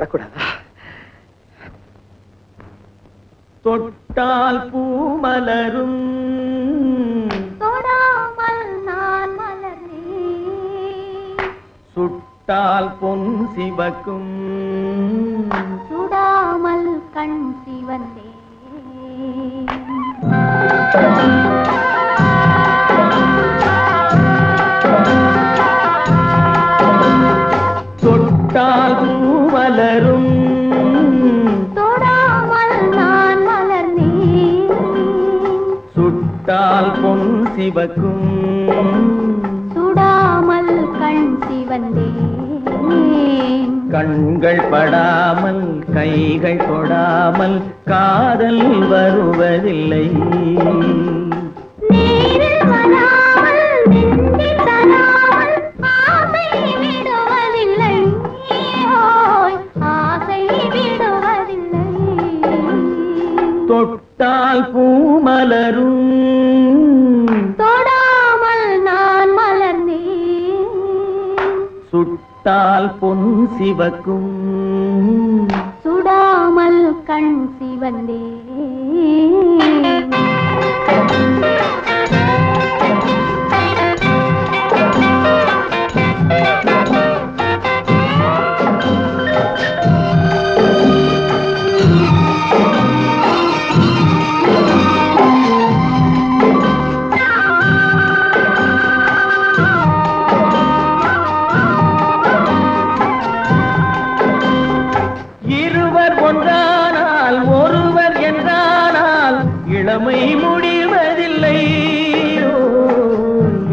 தொடக்கூடாதா? தொட்டால் பூ மலரும், தொடாமல் நான் மலர்ந்தேன். சுட்டால் பொன் சிவக்கும், சுடாமல் கண் சிவந்தேன். தொட்டால் பூ மலரும், தொடாமல் நான் மலர்ந்தேன். சுட்டால் பொன் சிவக்கும், சுடாமல் கண் சிவந்தேன். கண்கள் படாமல் கைகள் தொடாமல் காதல் வருவதில்லை. நேரில் வராமல் நெஞ்சில் தராமல் ஆசை விடுவதில்லை. ஓய், ஆசை விடுவதில்லை. தொட்டால் பூ மலரும், தொடாமல் நான் மலர்ந்தேன். சுட்டால் பொன் சிவக்கும், சுடாமல் கண் சிவந்தேன். இருவர் ஒன்றானால் ஒருவர் என்றானால் இளமை முடிவதில்லை.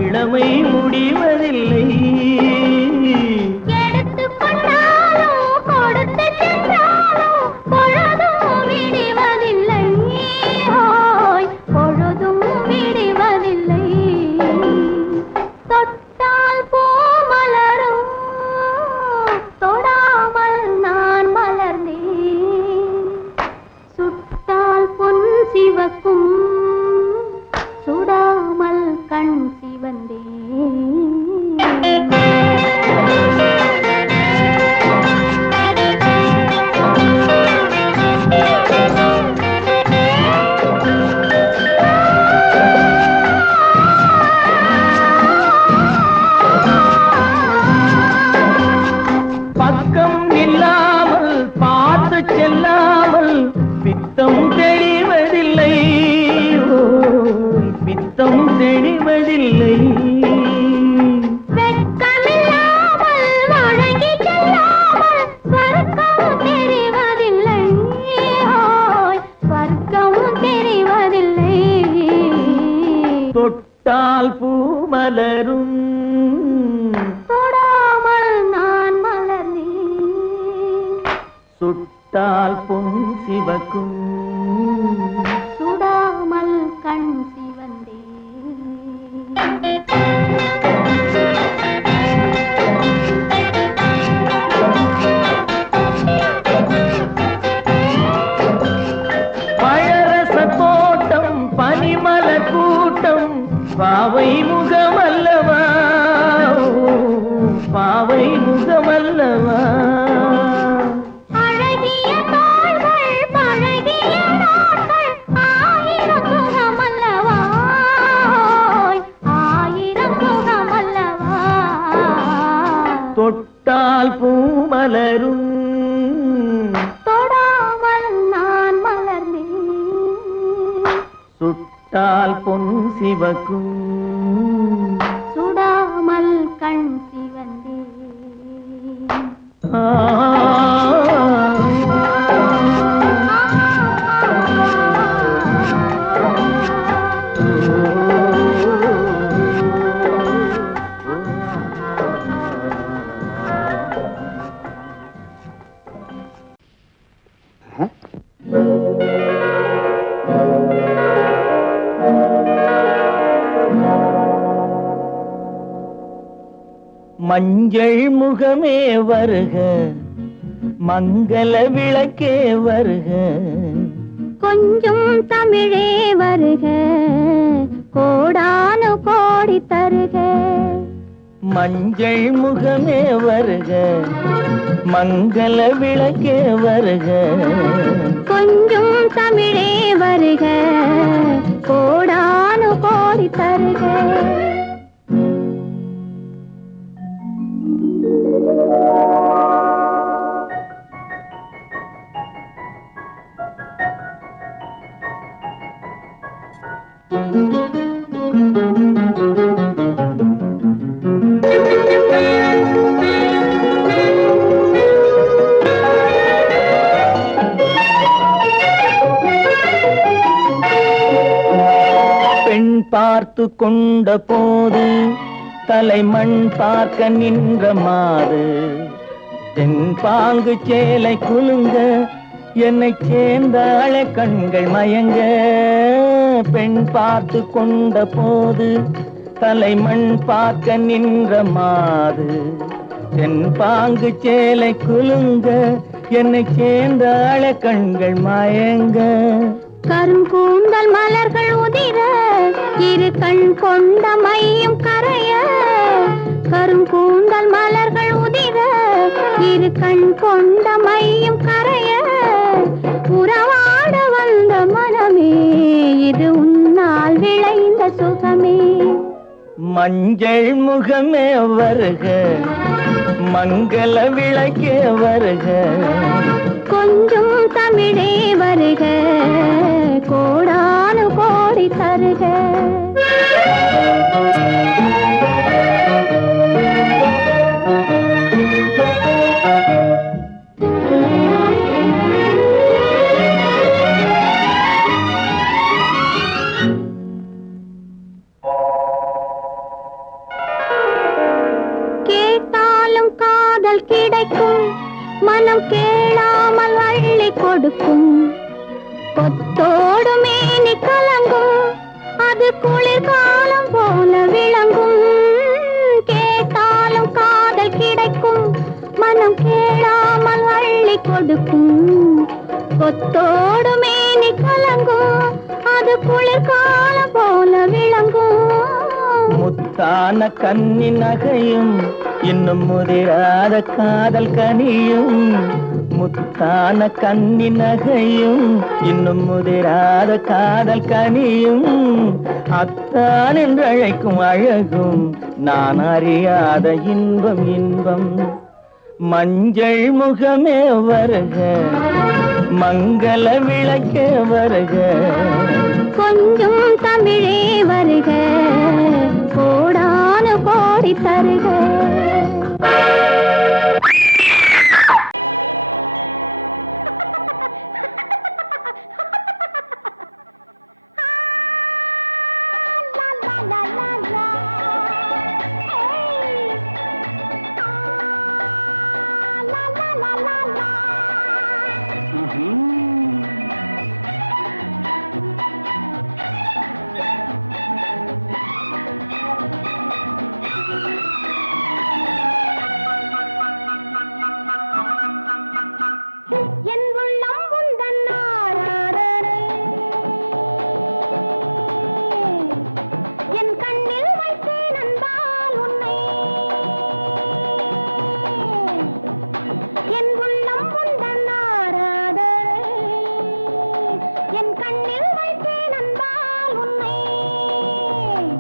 இளமை முடிவதில்லை. எடுத்துக் கொண்டாலும் கொடுத்து சென்றாலும் பொழுதும் விடுவதில்லை. ஓய், பொழுதும் விடுவதில்லை. தொட்டால் பூ மலரும், தொடாமல் நான் மலர்ந்தேன். சுட்டால் பொன் சிவக்கும், சுடாமல் கண் சிவந்தேன். பக்கம் இல்லாமல் பார்த்து செல்லாமல் பித்தம் தெளிவதில்லை. பித்தம் தெளிவதில்லை. வெட்கமில்லாமல் வழங்கி செல்லாமல் ஸ்வர்க்கம் தெரிவதில்லை. ஓய், ஸ்வர்க்கம் தெரிவதில்லை. தொட்டால் பூ மலரும், தொடாமல் நான் மலர்ந்தேன். சுட்டால் பொன் சிவக்கும், சுடாமல் கண் சிவந்தேன். பழரச தோட்டம் பனிமலர் கூட்டம் பாவை முகமல்லவா, பாவை முகமல்லவா. அழகிய தாள்கள் பழகிய நாட்கள் ஆயிரம் சுகமல்லவா. ஓய், ஆயிரம் சுகமல்லவா. தொட்டால் பூ மலரும், தொடாமல் நான் மலர்ந்தேன். சுட்டால் பொன் சிவக்கும், சுடாமல் கண் சிவந்தேன். ஆ. மஞ்சள் முகமே வருக, மங்கள விளக்கே வருக. கொஞ்சம் தமிழே வருக, கோடானு கோடி தருக. மஞ்சள் முகமே வருக, மங்கள விளக்கே வருக. கொஞ்சம் தமிழே வருக, கோடானு கோடி தருக. பெண் பார்த்து கொண்ட போது தலைமண் பார்க்க நின்ற மாது, தென் பாங்கு சேலை குலுங்க என்னை சேர்ந்தாள கண்கள் மயங்க. பெண் பார்த்து கொண்ட போது தலைமண் பார்க்க நின்ற மாது, தென் பாங்கு சேலை குலுங்க என்னை சேர்ந்தாள கண்கள் மயங்க. கருங்கூந்தல் மலர்கள் உதிர இரு கண் கொண்ட மையும் கரைய. கருங்கூந்தல் மலர்கள் உதிர இரு கண் கொண்ட மையும் கரைய. உறவாட வந்த மனமே இது உன்னால் விளைந்த சுகமே. மஞ்சள் முகமே வருக, மங்கள விளக்கே வருக. கொஞ்சம் தமிழே வருக, கோடானு கோடி தருக. கேட்டாலும் காதல் கிடைக்கும், மனம் கேளாமல் அள்ளி கொடுக்கும். கொத்தோடு மேனி கலங்கும், அது குளிர்காலம் போல விளங்கும். கேட்டாலும் காதல் கிடைக்கும், மனம் கேளாமல் அள்ளி கொடுக்கும். கொத்தோடு மேனி கலங்கும், அது குளிர்காலம் போல விளங்கும். முத்தான கன்னி நகையும் இன்னும் முதிராத காதல் கனியும். முத்தான கன்னி நகையும் இன்னும் முதிராத காதல் கனியும். அத்தான் என்று அழைக்கும் அழகும் நான் அறியாத இன்பம் இன்பம். மஞ்சள் முகமே வருக, மங்கள விளக்கே வருக. கொஞ்சம் தமிழே வருக, கோடானு கோடி தருக.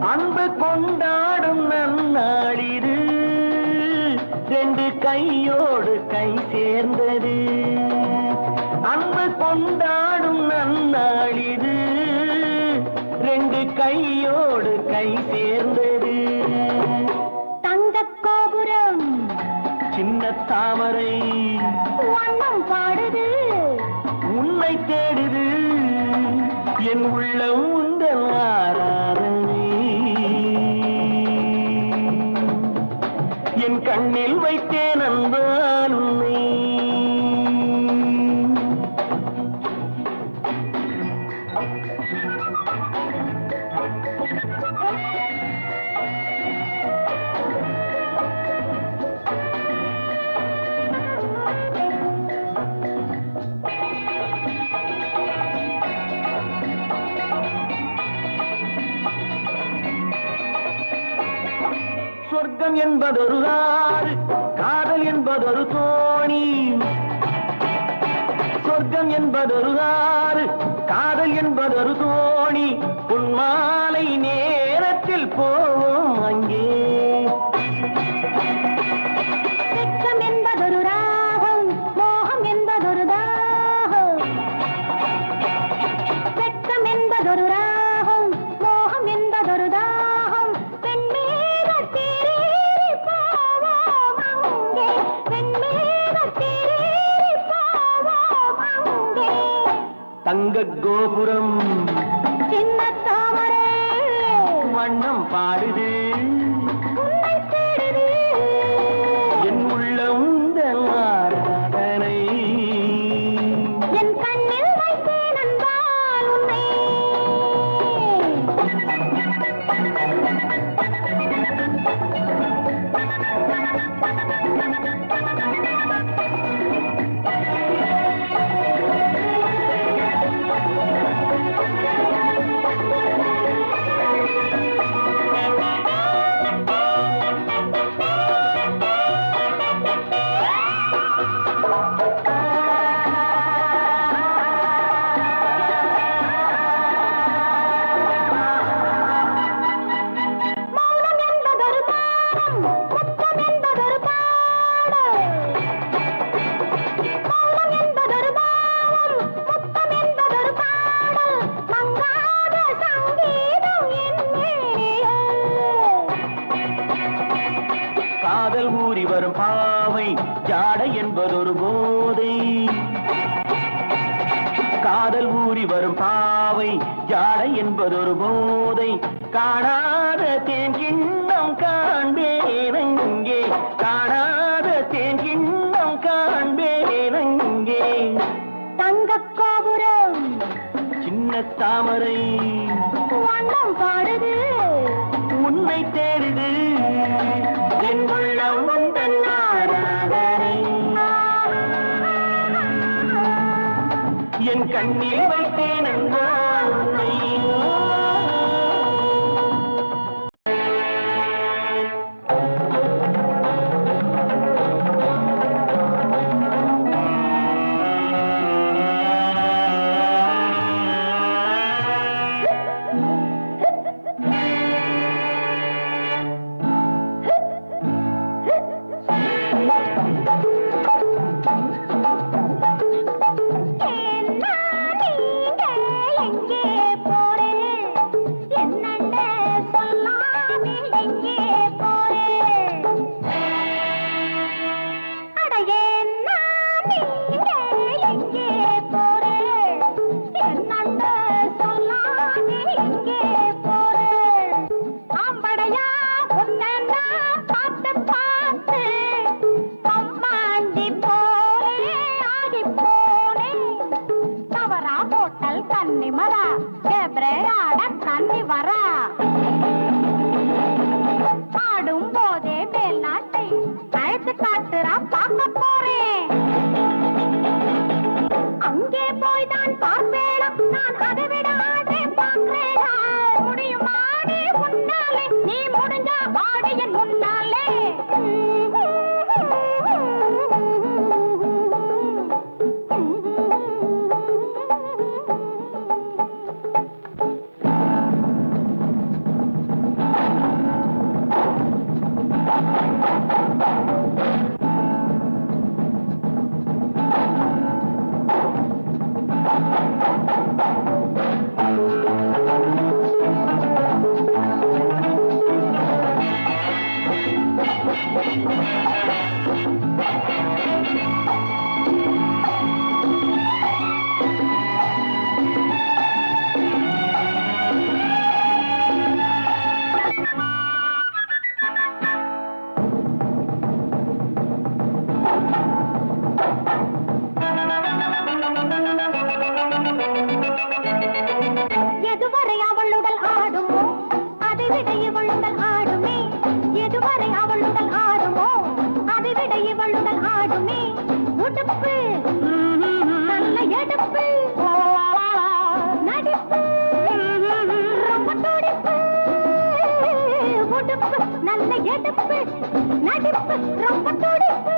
அன்பு கொண்டாடும் நன்னாளிது, ரெண்டு கையோடு கை சேர்ந்தது. அன்பு கொண்டாடும் நன்னாளிது, ரெண்டு கையோடு கை சேர்ந்தது. தங்கக் கோபுரம் சின்ன தாமரை வண்ணம் பாடுது, உன்னை தேடுது. என் உள்ளம் உந்தன் ஆராதனை, என் கண்ணில் வைத்தேன் அன்பால் உன்னை. சொர்க்கம் என்பதொரு ஆறு, காதல் என்பதொரு தோணி. சொர்க்கம் என்பதொரு ஆறு, காதல் என்பதொரு தோணி. பொன்மாலை நேரத்தில் போவோம் அங்கே. வெட்கம் என்பதொரு ராகம், மோகம் என்பதொரு தாகம். வெட்கம் என்பதொரு ராகம், மோகம் என்பதொரு தாகம். வெண்மேகத்திலே போவோம் அங்கே, வெண்மேகத்திலே போவோம் அங்கே. தங்க கோபுரம் சின்ன தாமரை வண்ணம் பாடுது, உன்னை தேடுது. என் உள்ளம் உந்தன் ஆராதனை. என் கண்ணில் வைத்தேன் அன்பால் உன்னை. மௌனம் என்பதொரு தானம், முத்தம் என்பதொரு பாடல். மௌனம் என்பதொரு பாவம், முத்தம் என்பதொரு பாடல். மங்காத சங்கீதம் என் மேனியில். காதல் ஊறி வரும் பாவை ஜாடை என்பதொரு போதை. காதல் ஊறி வரும் பாவை ஜாடை என்பதொரு போதை. காணாத தேன் கிண்ணம் காண்பேன் அங்கே, காணாத தேன் கிண்ணம் காண்பேன் அங்கே. தங்கக் கோபுரம் சின்ன தாமரை வண்ணம் பாடுது, உன்னை தேடுது, என் உள்ளம் உந்தன் ஆராதனை. என் கண்ணில் வைத்தேன் என்றால் உன்னை. என்ன நீங்க எங்கே போறேன்? என்னண்ட சொல்லாமே எங்கே போறேன்? அட என்ன நீங்க எங்கே போறேன்? என்னண்ட சொல்லாமே எங்கே போறேன்? ஆம்படையா உன்னை நான் பார்த்து பார்த்து அம்மாண்டி போலே ஆகி போனேன். தவறா ஹோட்டல் கன்னி மரா, கேப்ரேயாட கன்னி வரா. ஆடும் போதே மேல் நாட்டை அழைத்து காட்டுறா பார்க்க போறேன். அங்கே போய் தான் பார்ப்பேனா, நான் அதை விட ஆடே பார்க்கிறேனா. முடியுமாடி உன்னாலே, நீ முடிஞ்ச ஆடு என் முன்னாலே. எதுவரை அவளுடல் ஆடுமோ, அதை விட இவளுடல் ஆடுமே. எதுவரை அவளுடல் ஆடுமோ, நல்ல எடுப்பு நடிப்பு ரொம்ப துடிப்பு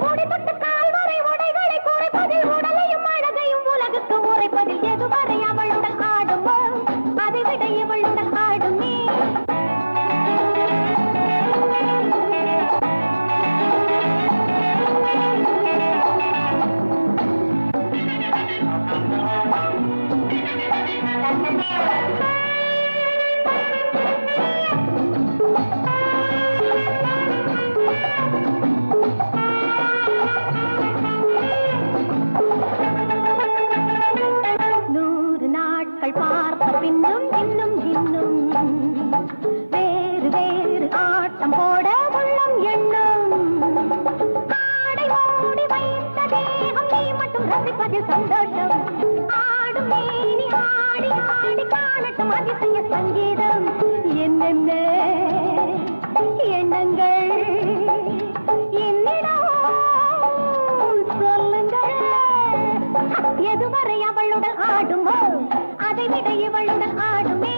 முடி தொட்டு கால் வரை உடைகளை குறைப்பதில் உடலையும் அழகையும் உலகுக்கு உரைப்பதில் எதுவரை அவளுடன் ஆடுமோ அதை விட இவளுடன் ஆடுமே சந்தோஷம் ஆடும் மேனி ஆடி ஆடி காணட்டும் அதிசய சங்கீதம் என்னென்ன எண்ணங்கள் என்னிடம் சொல்லுங்கள் எதுவரை அவளுடன் ஆடுமோ அதை விட இவளுடன் ஆடுமே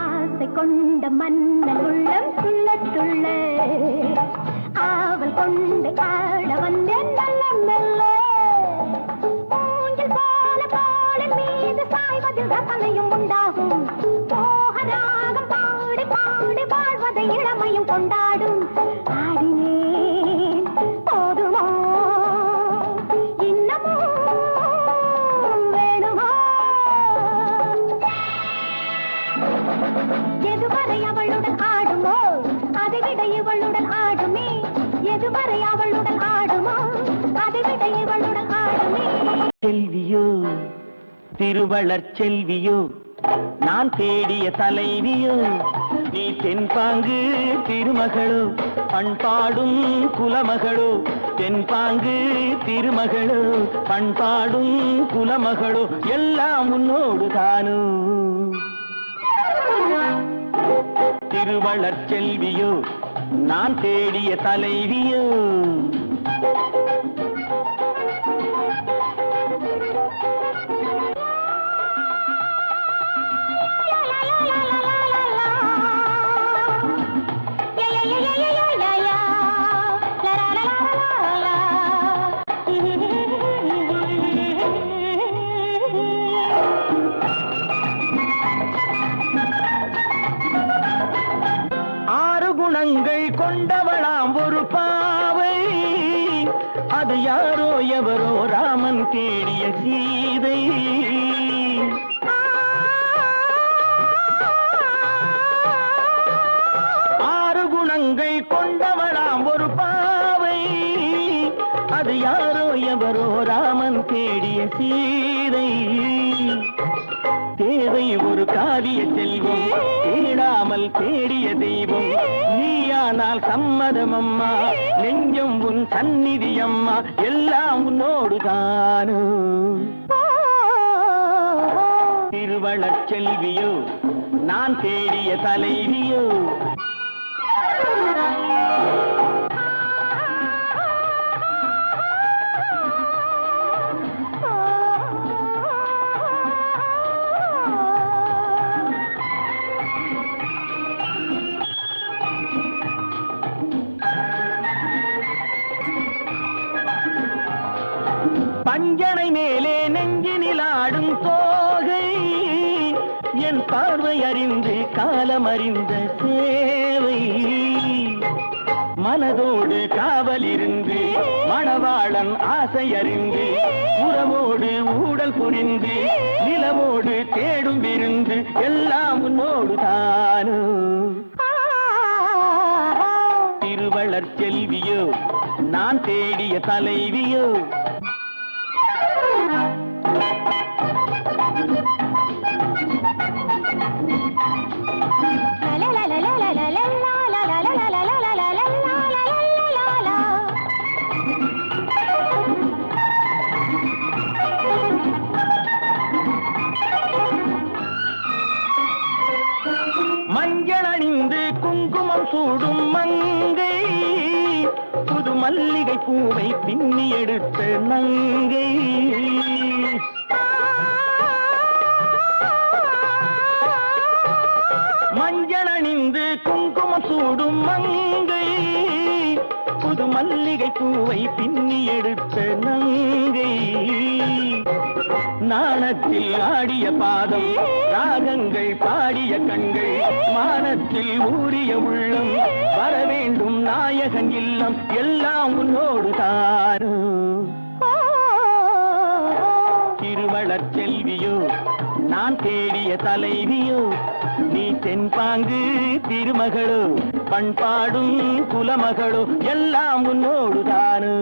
ஆசை கொண்ட மன்னன் உள்ளம் துள்ள துள்ள ஆவல் கொண்டு ஆட வந்தேன் நல்ல நல்ல ஊஞ்சல் போல போலின் மீது சாய்வதில் ரசனையும் உண்டாகும் மோகராகம் பாடி பாடி வாழ்வதை இளமையும் கொண்டாடும் ஆடினேன் போதுமோ எதுவரை அவளுடன் ஆடுமோ அதை விட இவளுடன் ஆடுமே எதுவரை அவளுடன் ஆடுமோ அதை விட இவளுடன் ஆடுமே செல்வியோ திருவளர் செல்வியோ நான் தேடிய தலைவியோ நீ தென்பாங்கு திருமகளோ பண்பாடும் குலமகளோ தென்பாங்கு திருமகளோ பண்பாடும் குலமகளோ எல்லாம் உன்னோடு தானோ திருவளர் செல்வியோ நான் தேடிய தலைவியோ குணங்கள் கொண்டவளாம் ஒரு பாவை அது யாரோ எவரோ ராமன் தேடிய சீதை ஆறு குணங்கள் கொண்டவளாம் ஒரு பாவை அது யாரோ எவரோ ராமன் தேடிய சீதை தேவை ஒரு காவிய செல்வம் தேடாமல் தேடிய தெய்வம் நீயானால் சம்மதம் அம்மா நெஞ்சம் உன் சந்நிதி அம்மா எல்லாம் உன்னோடு தானோ திருவளர் செல்வியோ நான் தேடிய தலைவியோ பஞ்சனை மேலே நெஞ்சினில் ஆடும் தோகை என் பார்வை அறிந்து காலம் அறிந்த சேவை மனதோடு காவல் இருந்து மணவாளன் ஆசை அறிந்து உறவோடு ஊடல் புரிந்து நிலவோடு தேடும் விருந்து எல்லாம் உன்னோடு தானோ திருவளர் செல்வியோ நான் தேடிய தலைவியோ மஞ்சள் அணிந்து குங்குமம் சூடும் மங்கை புது மல்லிகை பூவை பின்னி எடுத்த நங்கை மஞ்சள் அணிந்து குங்குமம் சூடும் மங்கை புது மல்லிகை பூவை பின்னி எடுத்த நங்கை நாணத்தில் ஆடிய பாதம் ராகங்கள் பாடிய கண்கள் மானத்தில் ஊறிய உள்ளம் வர வேண்டும் நாயகன் இல்லம் எல்லாம் உன்னோடு தாரு திருவளர் செல்வியோ நான் தேடிய தலைவியோ நீ தென்பாங்கு திருமகளோ பண்பாடும் குலமகளோ எல்லாம் உன்னோடு தாரு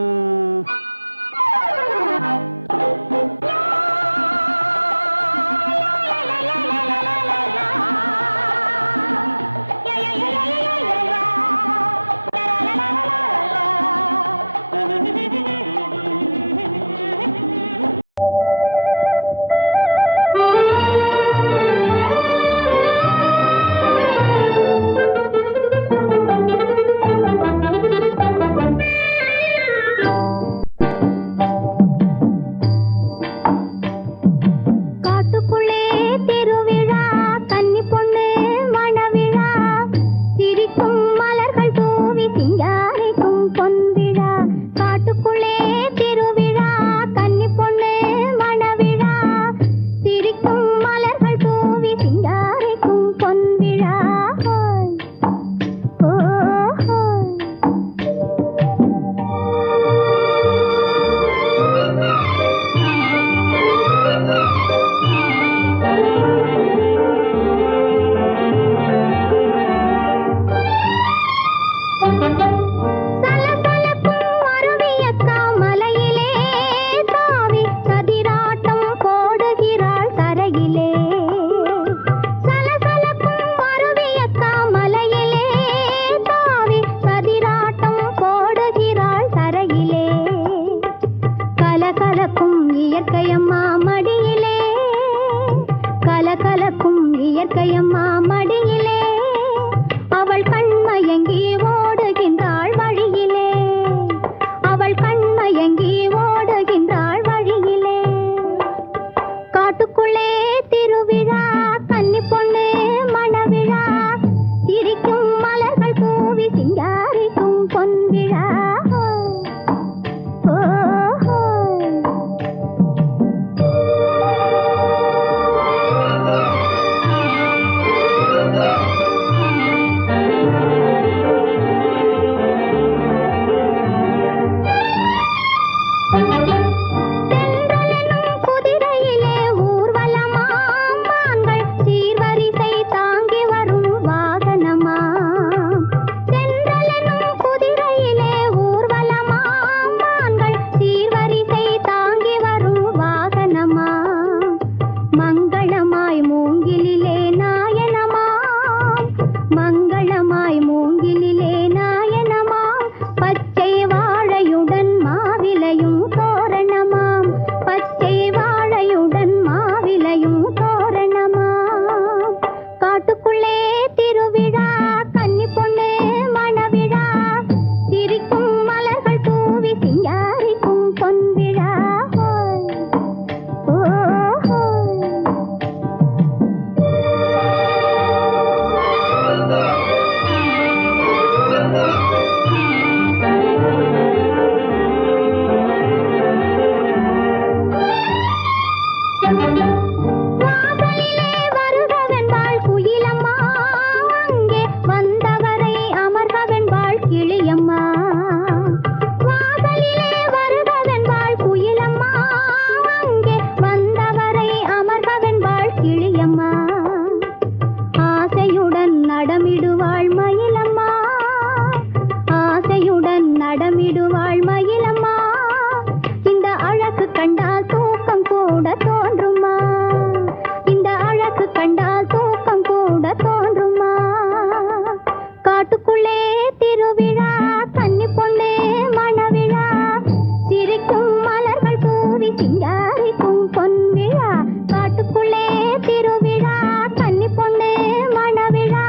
திருவிழா கன்னி பொண்ணு மணவிழா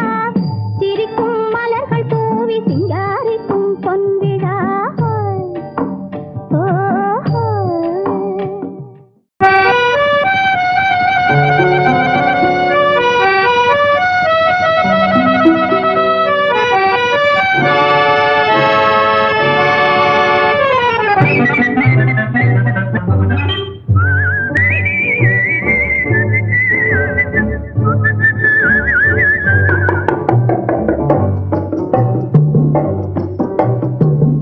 சிரிக்கும்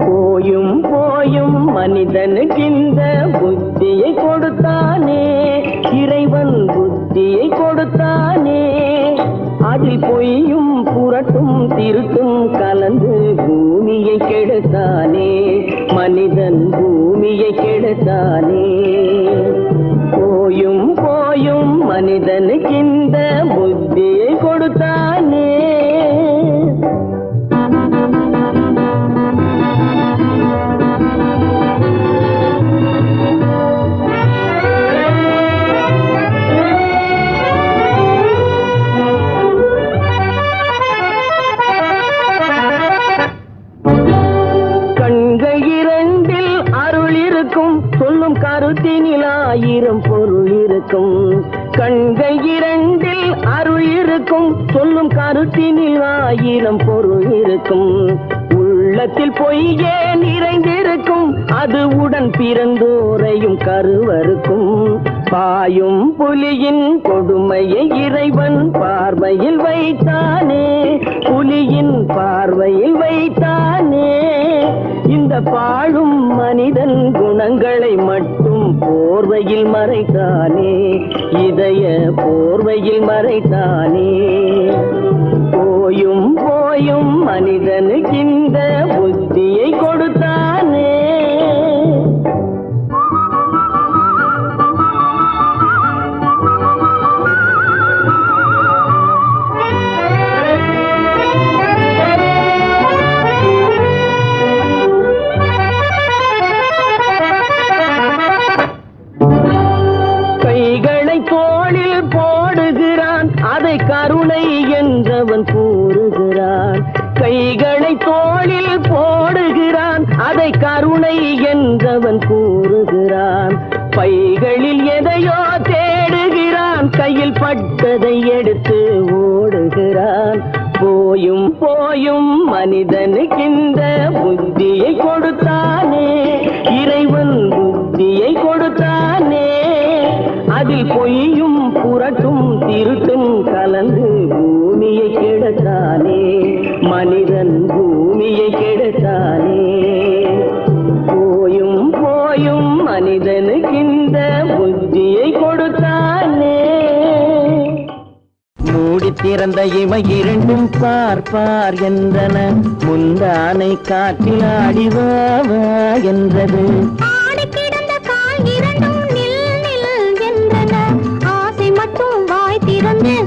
போயும் போயும் மனிதனுக்கு இந்த புத்தியை கொடுத்தானே, இறைவன் புத்தியை கொடுத்தானே. அதில் பொய்யும் புரட்டும் திருட்டும் கலந்து பூமியை கெடுத்தானே, மனிதன் பூமியை கெடுத்தானே. போயும் போயும் மனிதனுக்கு இந்த புத்தியை கொடுத்தானே. கருத்தினில் ஆயிரம் பொருள் இருக்கும், கண்கள் இரண்டில் அருள் இருக்கும், சொல்லும் கருத்தினில் ஆயிரம் பொருள் இருக்கும். உள்ளத்தில் பொய்யே நிறைந்திருக்கும், அது உடன் பிறந்தோரையும் கருவருக்கும். பாயும் புலியின் கொடுமையை இறைவன் பார்வையில் வைத்தானே, புலியின் பார்வையில் வைத்தானே. இந்த பாழும் மனிதன் குணங்களை மட்டும் போர்வையில் மறைத்தானே, இதய போர்வையில் மறைத்தானே. போயும் போயும் மனிதனுக்கு இந்த புத்தியை கொடுத்தானே. தோளில் போடுகிறான், அதை கருணை என்றவன் கூறுகிறான். கைகளை தோளில் போடுகிறான், அதை கருணை என்றவன் கூறுகிறான். பைகளில் எதையோ தேடுகிறான், கையில் பட்டதை எடுத்து ஓடுகிறான். போயும் போயும் மனிதனுக்கு இந்த புத்தியை கொடுத்தானே, இறைவன் புத்தியை கொடுத்தானே. அதில் பொய்யும் புரட்டும் திருட்டும் கலந்து பூமியை கெடுத்தானே, மனிதன் பூமியை கெடுத்தானே. போயும் போயும் மனிதனுக்கு இந்த புத்தியை கொடுத்தானே. மூடி திறந்த இமை இரண்டும் பார்ப்பார் என்றன, முந்தானை காற்றில் ஆடிவாவா என்றது.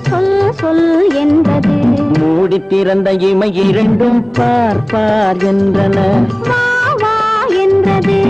சொல் சொல் என்பது. மூடி திறந்த இமை இரண்டும் பார்ப்பார் என்றன, வா வா என்றது.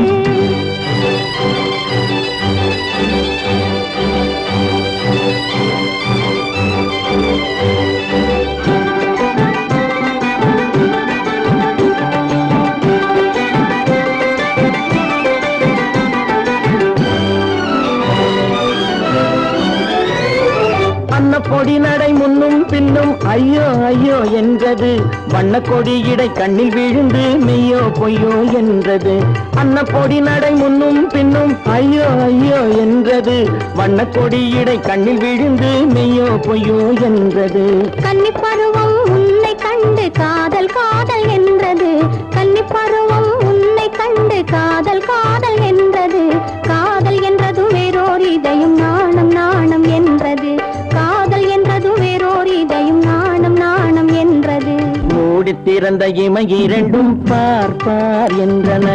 பொடி நடை முன்னும் பின்னும் ஐயோ ஐயோ என்றது. வண்ண கொடி இடை கண்ணில் விழுந்து மெய்யோ பொய்யோ என்றது. அன்ன பொடி நடை முன்னும் பின்னும் ஐயோ ஐயோ என்றது. வண்ண கொடி இடை கண்ணில் விழுந்து மெய்யோ பொய்யோ என்றது. கன்னி பருவம் உன்னை கண்டு காதல் காதல் என்றது. கன்னி பருவம் உன்னை கண்டு காதல் காதல் என்றது. காதல் என்றதும் வேறோர் இதயம் நாணம் நாணம் என்றது. காதல் என்றதும் வேறோர் இதயம் நாணம் நாணம் என்றது. மூடி திறந்த இமை இரண்டும் பார்ப்பார் என்றன,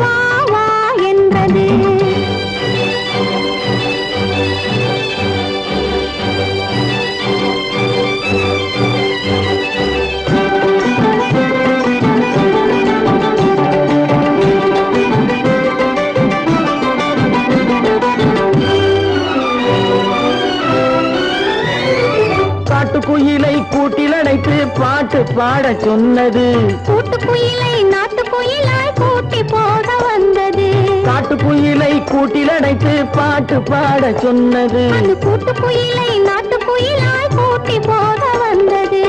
வா வா என்றது. குயிலை கூட்டில் அடைத்து பாட்டு பாட சொன்னது. கூட்டுக்குயிலை நாட்டுக்குயிலாய் கூட்டி போக வந்தது. காட்டுக்குயிலை கூட்டில் அடைத்து பாட்டு பாட சொன்னது. அந்த கூட்டுக்குயிலை நாட்டுக்குயிலாய் கூட்டி போக வந்தது.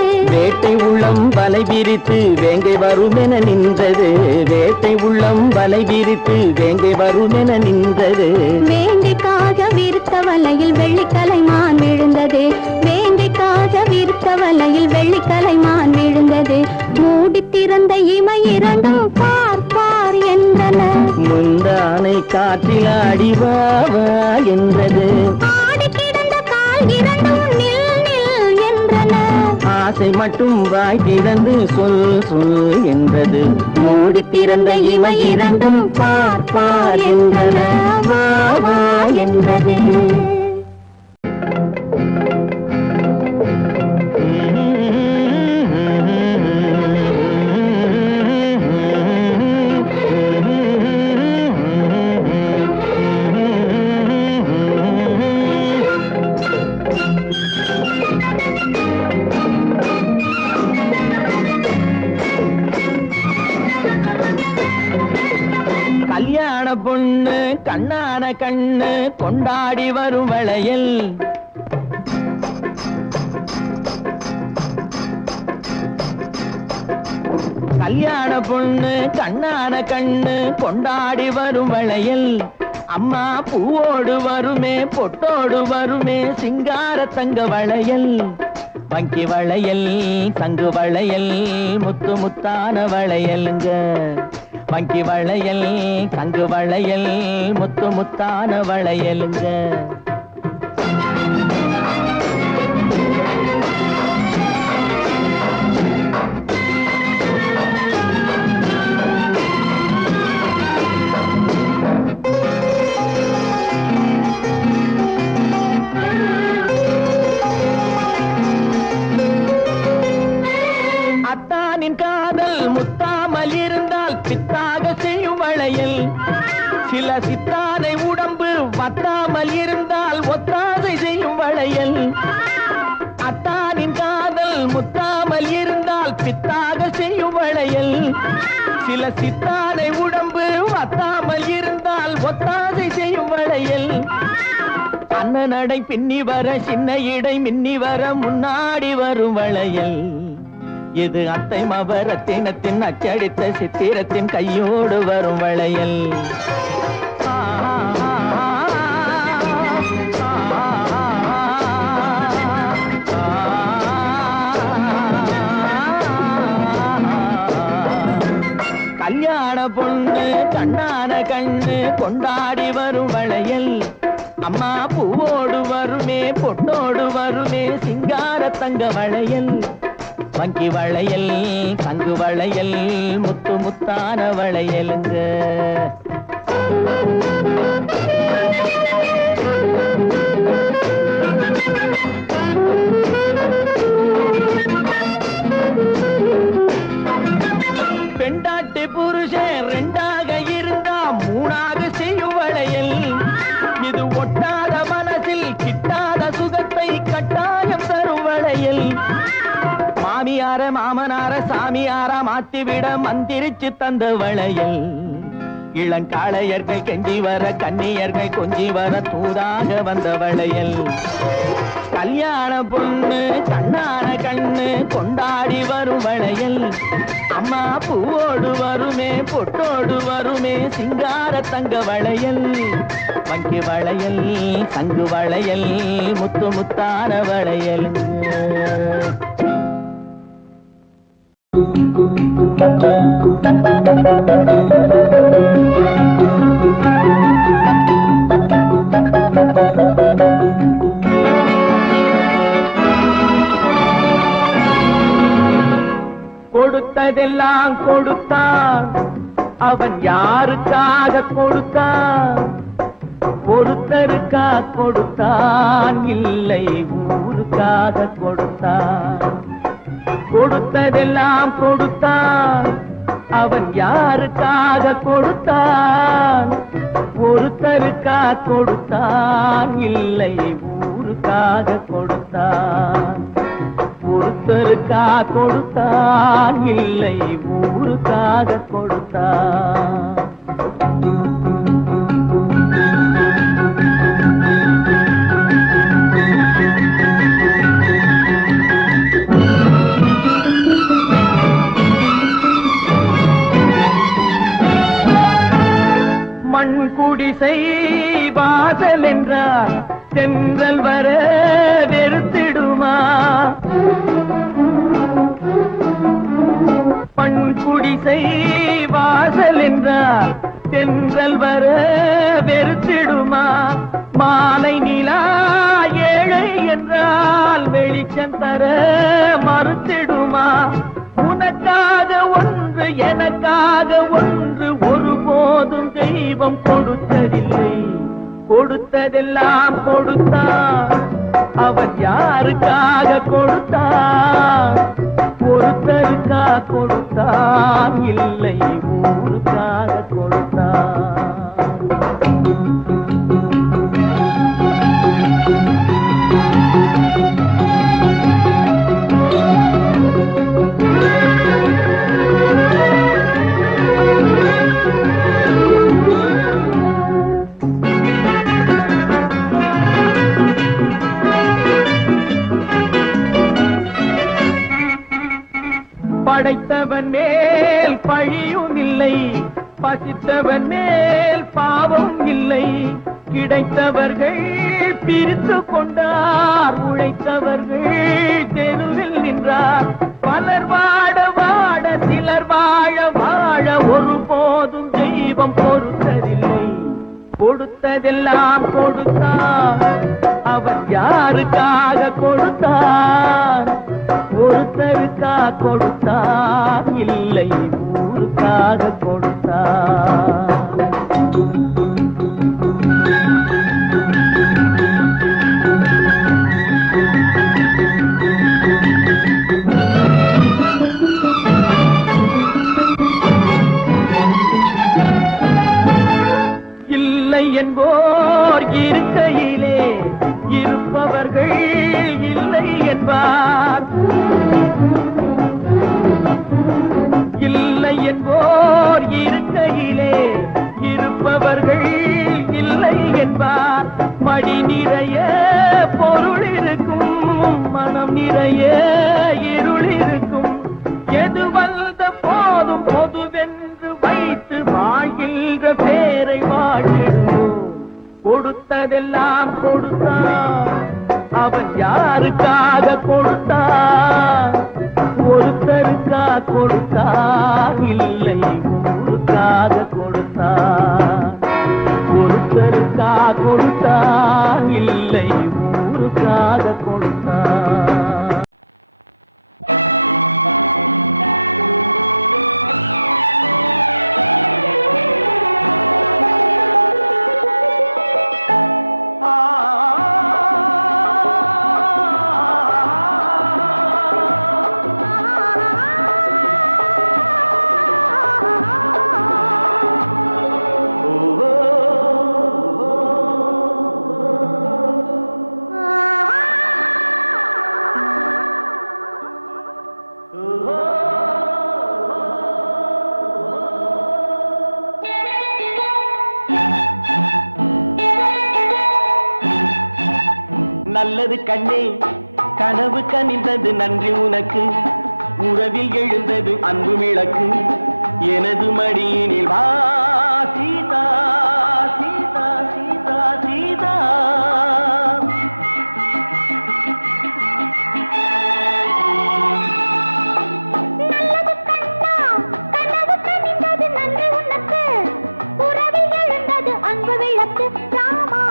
வேட்டை உள்ளம் வலை விரித்து வேங்கை வருமென நின்றது. வேட்டை உள்ளம் வலை விரித்து வேங்கை வருமென நின்றது. வேங்கைக்காக விருத்த வலையில் வெள்ளிக்கலைமான் விழுந்தது. வேங்கைக்காக விருத்த வலையில் வெள்ளிக்கலைமான் விழுந்தது. மூடி திறந்த இமை இரண்டும் பார் பார் என்றன. முந்தானை காற்றில் அடிவாவா என்றது. ஆடி கிடந்த கால் இரண்டும் நில் நில் என்றன. ஆசை மட்டும் வாய் திறந்து சொல் சொல் என்றது. மூடி திறந்த இமை இரண்டும் பார் பார் என்றன. வா வா என்றது. கல்யாண பொண்ணு கண்ணான கண்ணு கொண்டாடி வரும் வளையல். கல்யாண பொண்ணு கண்ணான கண்ணு கொண்டாடி வரும் வளையல். அம்மா பூவோடு வருமே பொட்டோடு வருமே சிங்கார தங்க வளையல். வங்கி வளையல் தங்கு வளையல் முத்து முத்தான வளையலுங்க. வங்கி வளையல் தங்கு வளையல் முத்து முத்தான வளையலுங்க. அத்தானின் காதல் முத்தாமல் இருந்தால் பித்தாக செய்யும் வளையல். சில சித்தானை உடம்பு வத்தாமல் இருந்தால் ஒத்தாசை செய்யும் வளையல். அத்தானின் காதல் முத்தாமல் இருந்தால் பித்தாக செய்யும் வளையல். சில சித்தானை உடம்பு வத்தாமல் இருந்தால் ஒத்தாசை செய்யும் வளையல். அண்ண நடை பின்னி வர சின்ன இடை மின்னி வர முன்னாடி வரும் வளையல். இது அத்தை மபரத்தினத்தின் அச்சடித்த சித்திரத்தின் கையோடு வரும் வளையல். கல்யாண பொண்ணு கண்ணான கண்ணு கொண்டாடி வரும் வளையல். அம்மா பூவோடு வருமே பொட்டோடு வருமே சிங்கார தங்க வளையல். வங்கி வளையல் தங்கு வளையல் முத்து முத்தான வளையலுங்க. பெண்டாட்டி புருஷன் ரெண்டாக இருந்தா மூணாக செய்யும் வளையல். இது ஒட்டாத மனசில் கிட்டாத சுகத்தை கட்டாயம் தரும் வளையல். மாமியார மாமனார சாமியாரா மாத்திவிட மந்திரிச்சு தந்த வளையல். இளங்காளையர்கள் கெஞ்சி வர கன்னியர்கள் கொஞ்சி வர தூதாக வந்த வளையல். கல்யாண பொண்ணு கண்ணான கண்ணு கொண்டாடி வரும் வளையல். அம்மா பூவோடு வருமே பொட்டோடு வருமே சிங்கார தங்க வளையல். வங்கி வளையல் தங்கு வளையல் முத்து முத்தான வளையலுங்க. கொடுத்ததெல்லாம் கொடுத்தான், அவன் யாருக்காக கொடுத்தான்? ஒருத்தருக்கா கொடுத்தான், இல்லை ஊருக்காக கொடுத்தான். கொடுத்ததெல்லாம் கொடுத்தான், அவன் யாருக்காக கொடுத்தான்? ஒருத்தருக்கா கொடுத்தான், இல்லை ஊருக்காக கொடுத்தான். ஒருத்தருக்கா கொடுத்தான், இல்லை ஊருக்காக கொடுத்தான். குடிசை வாசல் என்றால் தென்றல் வர வெறுத்திடுமா? பண் குடிசை வாசல் என்றால் தென்றல் வர வெறுத்திடுமா? மாலை நிலா ஏழை என்றால் வெளிச்சம் தர மறுத்திடுமா? உனக்காக ஒன்று எனக்காக ஒன்று ஒருபோதும் தெய்வம் கொடுத்ததில்லை. கொடுத்ததெல்லாம் கொடுத்தான். அவன் யாருக்காக கொடுத்தான்? ஒருத்தருக்கா கொடுத்தான், இல்லை ஊருக்காக கொடுத்தான். படைத்தவன் மேல் பழியும் இல்லை, பசித்தவன் மேல் பாவம் இல்லை. கிடைத்தவர்கள் பிரித்து கொண்டார், உழைத்தவர்கள் தெருவில் நின்றார். பலர் வாட வாட சிலர் வாழ வாழ ஒருபோதும் தெய்வம் பொறுத்ததில்லை. கொடுத்ததெல்லாம் கொடுத்தான். அவன் யாருக்காக கொடுத்தான்? ஒருத்தருக்கா கொடுத்தான், இல்லை ஊருக்காக கொடுத்தான். இல்லை என்போர் இருக்கையிலே இருப்பவர்கள் இல்லை என்பார். இல்லை என்போர் இருக்கையிலே இருப்பவர்கள் இல்லை என்பார். மடி நிறைய பொருள் இருக்கும், மனம் நிறைய இருள் இருக்கும். எது வந்த போதும் பொதுவென்று வைத்து வாழ்கின்ற பேரை வாழ்கிறோம். கொடுத்ததெல்லாம் கொடுத்தான். அவன் யாருக்காக கொடுத்தான்? ஒருத்தருக்கா கொடுத்தான், இல்லை ஊருக்காக கொடுத்தான். ஒருத்தருக்கா கொடுத்தான், இல்லை ஊருக்காக கொடுத்தான். நல்லது கண்ணே, கனவு கனிந்தது நன்றி உனக்கு. உறவில் எழுந்தது அன்பு விளக்கு. எனது மடியினில் வா சீதா சீதா சீதா சீதா. கனவு கனிந்தது நன்றி உனக்கு. உறவில் எழுந்தது அன்பு விளக்கு. ராமா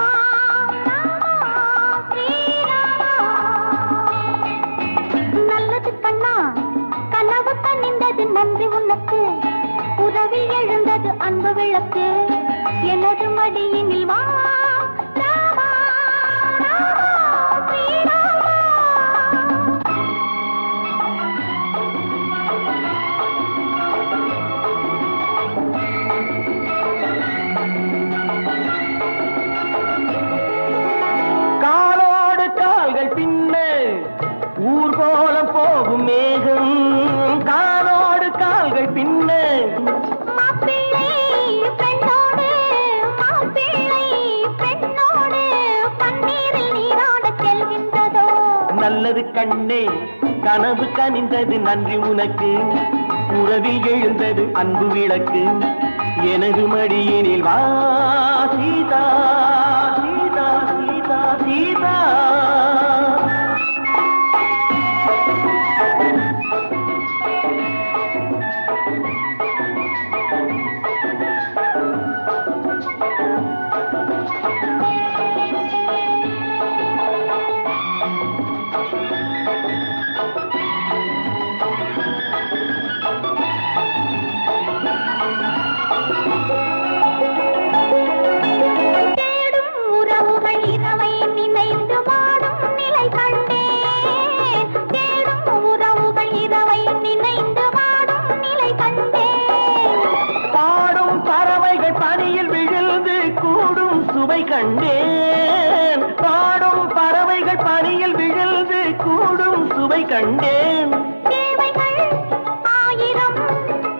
நன்றி உனக்கு. உறவில் எழுந்தது அன்பு விளக்கு. எனது மடியினில் வா ராமா ராமா ஸ்ரீராமா. காலோடு கால்கள் பின்ன ஊர்கோலம் போகும் மேகம். காலோடு கால்கள் பின்ன மாப்பிள்ளை பெண்ணோடு மாப்பிள்ளை பெண்ணோடு பன்னீரில் நீராட செல்கின்றதோ. நல்லது கண்ணே, கனவு கனிந்தது நன்றி உனக்கு. உறவில் எழுந்தது அன்பு விளக்கு. எனது மடியினில் வா சீதா சீதா சீதா சீதா. கண்டேன் பாடும் பறவைகள் பனியில் விழுந்து கூடும் சுவை கண்டேன். தேவைகள் ஆயிரம்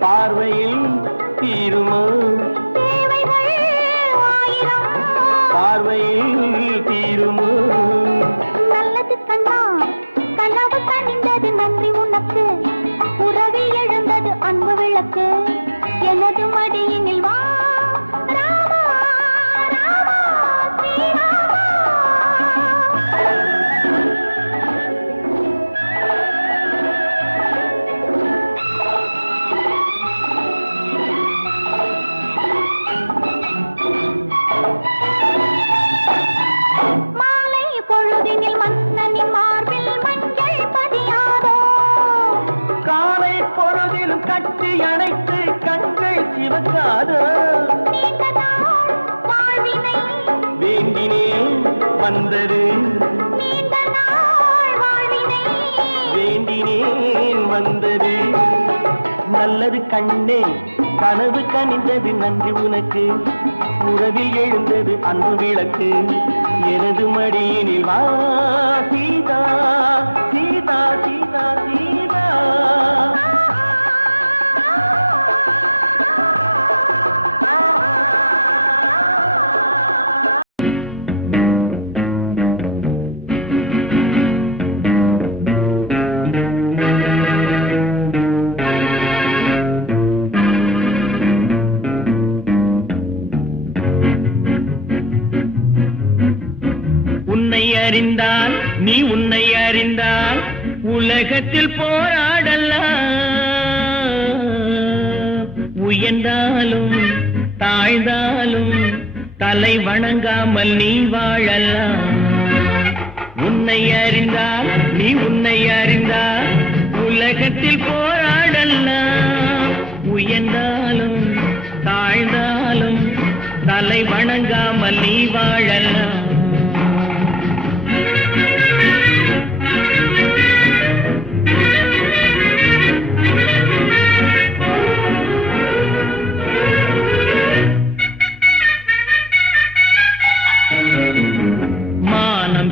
பார்வையில் தீருமோ? தேவைகள் ஆயிரம் பார்வையில் தீருமோ? நல்லது கண்ணா கனவு கனிந்தது நன்றி உனக்கு. உறவில் எழுந்தது அன்பு விளக்கு. எனது மடியினில் வா கட்டி அணைத்து கண்கள் சிவக்காதோ? வேண்டினேன் வந்தது வேண்டினேன் வந்தது. நல்லது கண்ணே கனவு கனிந்தது நன்றி உனக்கு. உறவில் எழுந்தது அன்பு விளக்கு. எனது மடியினில் வா சீதா சீதா சீதா சீதா. அறிந்தால் நீ உன்னை அறிந்தால் உலகத்தில் போராடலாம். உயர்ந்தாலும் தாழ்ந்தாலும் தலை வணங்காமல் நீ வாழலாம். உன்னை அறிந்தால் நீ உன்னை அறிந்தால் உலகத்தில் போராடலாம். உயர்ந்தாலும் தாழ்ந்தாலும் தலை வணங்காமல் நீ வாழலாம்.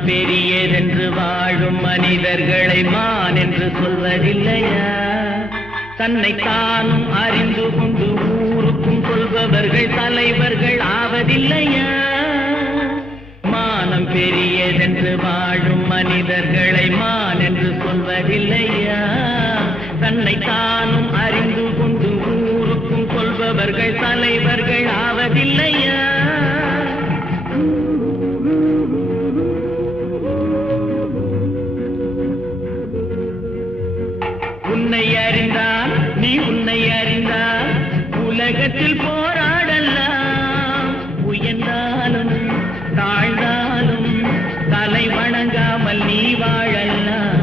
பெரியதென்று வாழும் மனிதர்களை மான் என்று சொல்வதில்லையா? தன்னை தானும் அறிந்து கொண்டு ஊருக்கும் சொல்பவர்கள் தலைவர்கள் ஆவதில்லையா? மானம் பெரியதென்று வாழும் மனிதர்களை மான் என்று சொல்வதில்லையா? தன்னை தானும் அறிந்து கொண்டு ஊருக்கும் சொல்பவர்கள் தலைவர்கள் ஆவதில்லையா? உன்னை அறிந்தால் நீ உன்னை அறிந்தால் உலகத்தில் போராடலாம். உயர்ந்தாலும் தாழ்ந்தாலும் தலை வணங்காமல் நீ வாழலாம்.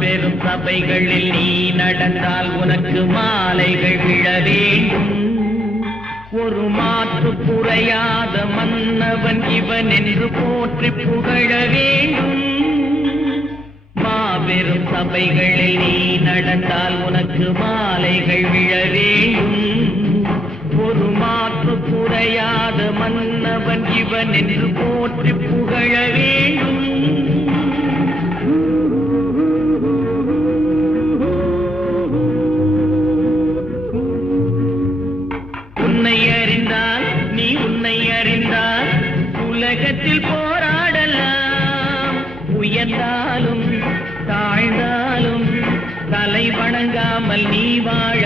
பெரும் சபைகளில் நீ நடந்தால் உனக்கு மாலைகள் விழ வேண்டும். ஒரு மாற்று குறையாத மன்னவன் இவன் என்று போற்றி புகழ வேண்டும். மாபெரும் சபைகளில் நீ நடந்தால் உனக்கு மாலைகள் விழ வேண்டும். ஒரு மாற்று குறையாத மன்னவன் இவன் என்று போற்றி புகழ வேண்டும். தலை வணங்காமல் நீ வாழ